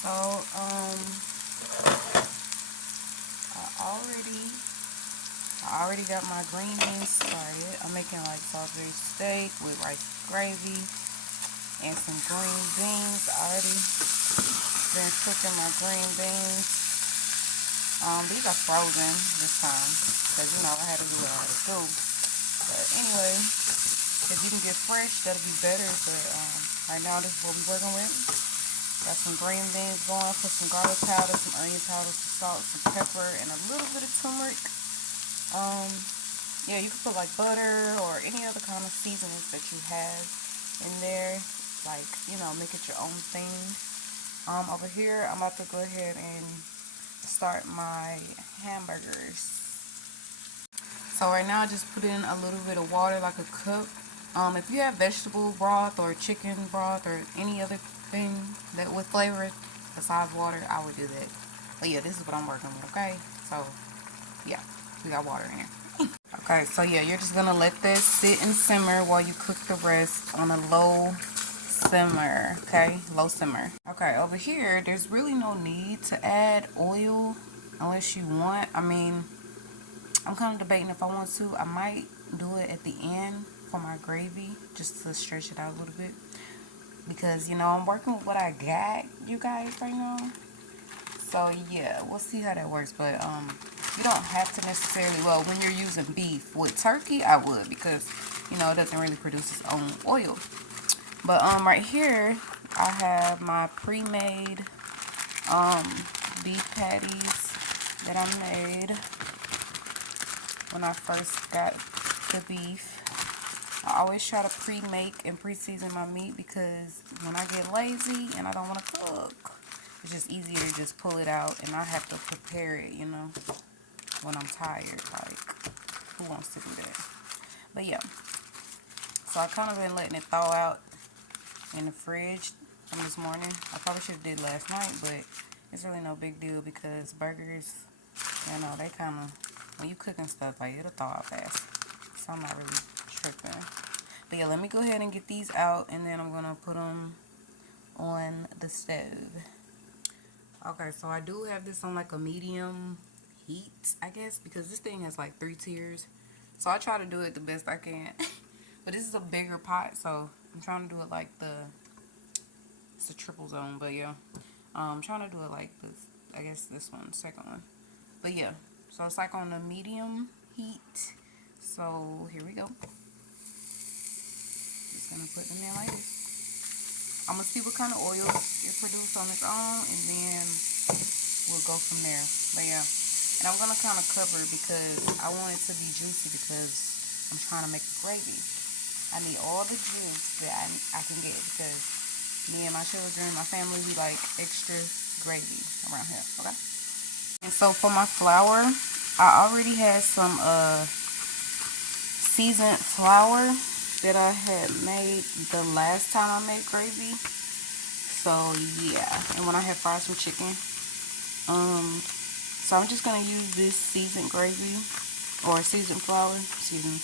So, I already got my green beans started. I'm making like Salisbury steak with rice gravy and some green beans. I already been cooking my green beans. These are frozen this time because I had to do what I had to do. But anyway, if you can get fresh, that'll be better. But right now, this is what we're working with. Got some green beans going. Put some garlic powder, some onion powder, some salt, some pepper, and a little bit of turmeric. Yeah, you can put like butter or any other kind of seasonings that you have in there. Like, make it your own thing. Over here, I'm about to go ahead and start my hamburgers. So right now, I just put in a little bit of water, like a cup. If you have vegetable broth or chicken broth or any other thing that would flavor it besides water, I would do that. But yeah, this is what I'm working with, okay? So, yeah, we got water in here. Okay, so yeah, you're just gonna let this sit and simmer while you cook the rest on a low simmer, okay? Low simmer. Okay, over here, there's really no need to add oil unless you want. I mean, I'm kind of debating if I want to. I might do it at the end for my gravy just to stretch it out a little bit because, I'm working with what I got, you guys, right now. So yeah, we'll see how that works. But you don't have to necessarily, well, when you're using beef. With turkey, I would, because it doesn't really produce its own oil. But right here I have my pre-made beef patties that I made when I first got the beef. I always try to pre-make and pre-season my meat because when I get lazy and I don't want to cook, it's just easier to just pull it out and I have to prepare it, when I'm tired. Like, who wants to do that? But yeah, so I kind of been letting it thaw out in the fridge from this morning. I probably should have did last night, but it's really no big deal because burgers, they kind of, when you cooking stuff, like, it'll thaw out fast. So I'm not really tripping. But yeah, let me go ahead and get these out, and then I'm gonna put them on the stove. Okay, so I do have this on like a medium heat, I guess, because this thing has like 3 tiers. So I try to do it the best I can. But this is a bigger pot, so I'm trying to do it like it's a triple zone, but yeah. I'm trying to do it like this, I guess this one, second one. But yeah, so it's like on a medium heat. So here we go. Just gonna put them in like this. I'm gonna see what kind of oil it produces on its own, and then we'll go from there. But yeah, and I'm gonna kind of cover it because I want it to be juicy because I'm trying to make a gravy. I need all the juice that I can get because me and my children, my family, we like extra gravy around here. Okay. And so for my flour, I already had some seasoned flour that I had made the last time I made gravy. So yeah, and when I had fried some chicken. So I'm just gonna use this seasoned gravy or seasoned flour. Excuse me.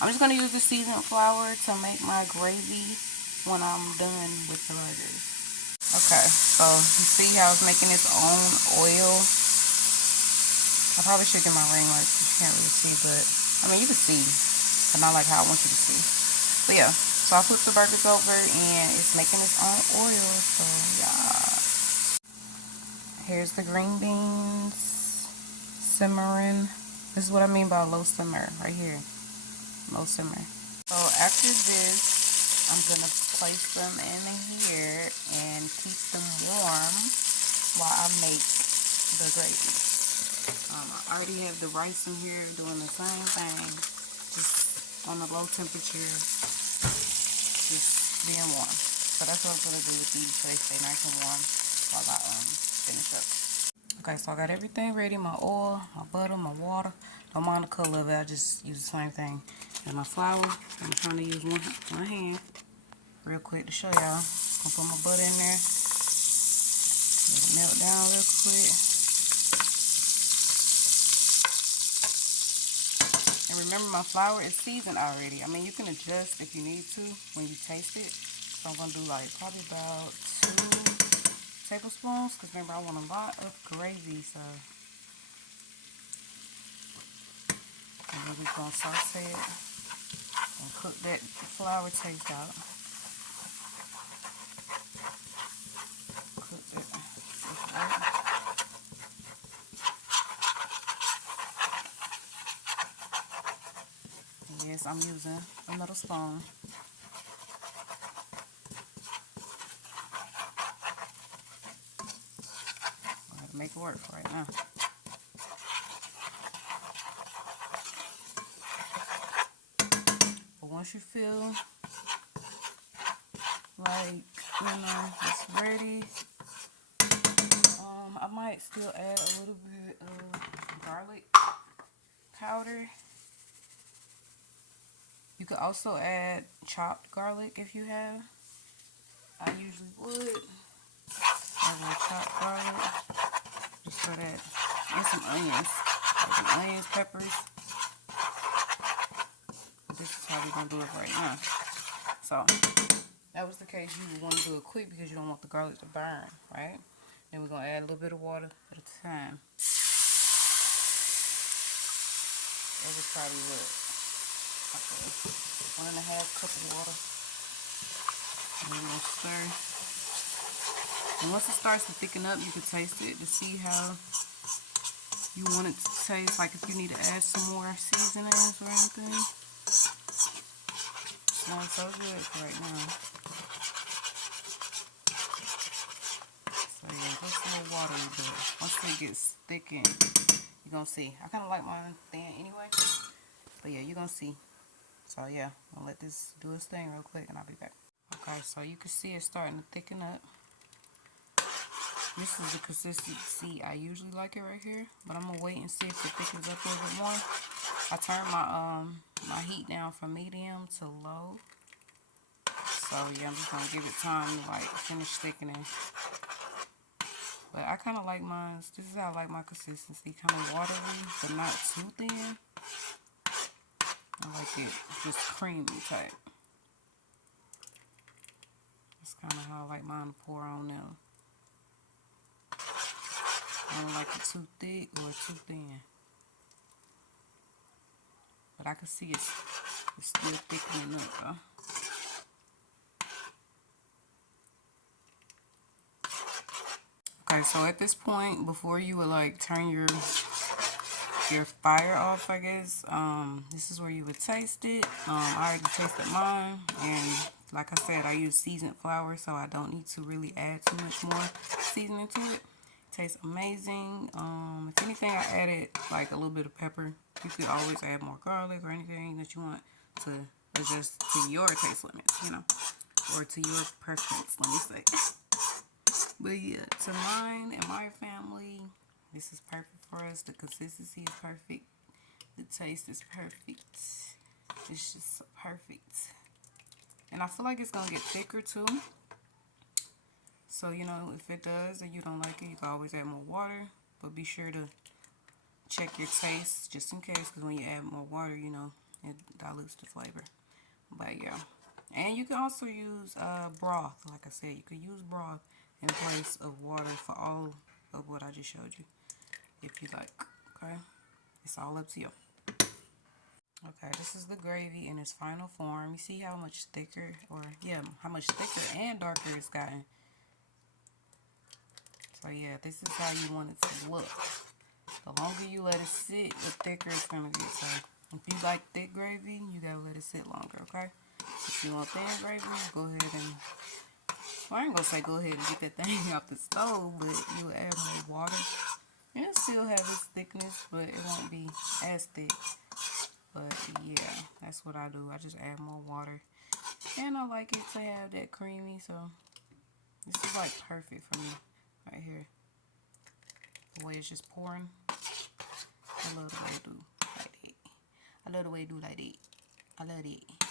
I'm just gonna use the seasoned flour to make my gravy when I'm done with the burgers. Okay, so you see how it's making its own oil. I probably should get my ring light because you can't really see, but I mean you can see, but not like how I want you to see. But yeah, so I put the burgers over and it's making its own oil. So yeah, here's the green beans simmering. This is what I mean by low simmer right here. Low simmer. So after this, I'm gonna place them in here and keep them warm while I make the gravy. I already have the rice in here doing the same thing, just on a low temperature, just being warm. So that's what I'm gonna do with these so they stay nice and warm while I finish up. Okay, so I got everything ready, my oil, my butter, my water. Don't mind the color of it, I just use the same thing. And my flour, I'm trying to use one hand real quick to show y'all. Gonna put my butter in there. Let it melt down real quick. And remember, my flour is seasoned already. I mean, you can adjust if you need to when you taste it. So I'm gonna do like probably about 2 tablespoons, because remember I want a lot of gravy, so. And then we're gonna saute it and cook that flour taste out. Cook that just right. Yes, I'm using a metal spoon. I gotta make it work right now. But once you feel like, it's ready, I might still add a little bit of garlic powder. You could also add chopped garlic if you have. I usually would. Add a little chopped garlic. Just for that. And some onions. Like some onions, peppers. This is how we're going to do it right now. So, that was the case. You would want to do it quick because you don't want the garlic to burn, right? Then we're going to add a little bit of water at a time. It was probably what? Okay. 1.5 cups of water. And then we'll stir. And once it starts to thicken up, you can taste it to see how you want it to taste. Like if you need to add some more seasonings or anything. Smells so good right now. So yeah, just a little water you do. Once it gets thickened, you're gonna see. I kind of like mine thin anyway. But yeah, you're gonna see. So yeah, I'll let this do its thing real quick and I'll be back. Okay, so you can see it starting to thicken up. This is the consistency I usually like it right here, but I'm gonna wait and see if it thickens up a little bit more. I turned my my heat down from medium to low. So yeah, I'm just gonna give it time to like finish thickening. But I kind of like mine. This is how I like my consistency, kind of watery, but not too thin. I like it just creamy type. That's kind of how I like mine to pour on them. I don't like it too thick or too thin. But I can see it's still thickening up though. Okay, so at this point, before you would like turn your fire off, I guess, this is where you would taste it. I already tasted mine, and like I said, I use seasoned flour, so I don't need to really add too much more seasoning to it. Tastes amazing. If anything, I added like a little bit of pepper. You could always add more garlic or anything that you want to adjust to your taste limits, or to your preference, let me say. But yeah, to mine and my family, this is perfect for us. The consistency is perfect. The taste is perfect. It's just so perfect. And I feel like it's going to get thicker too. So, if it does and you don't like it, you can always add more water. But be sure to check your taste just in case, because when you add more water, it dilutes the flavor. But yeah. And you can also use broth. Like I said, you could use broth in place of water for all of what I just showed you, if you like. Okay, it's all up to you. Okay, this is the gravy in its final form. You see how much thicker, how much thicker and darker it's gotten. So yeah, this is how you want it to look. The longer you let it sit, the thicker it's gonna get. So if you like thick gravy, you gotta let it sit longer. Okay. If you want thin gravy, go ahead and, well, I ain't gonna say go ahead and get that thing off the stove, but you'll add more water. It'll still have its thickness, but it won't be as thick. But yeah, that's what I do. I just add more water. And I like it to have that creamy, so this is like perfect for me right here. The way it's just pouring. I love the way it do like that. I love the way it do like that. I love it.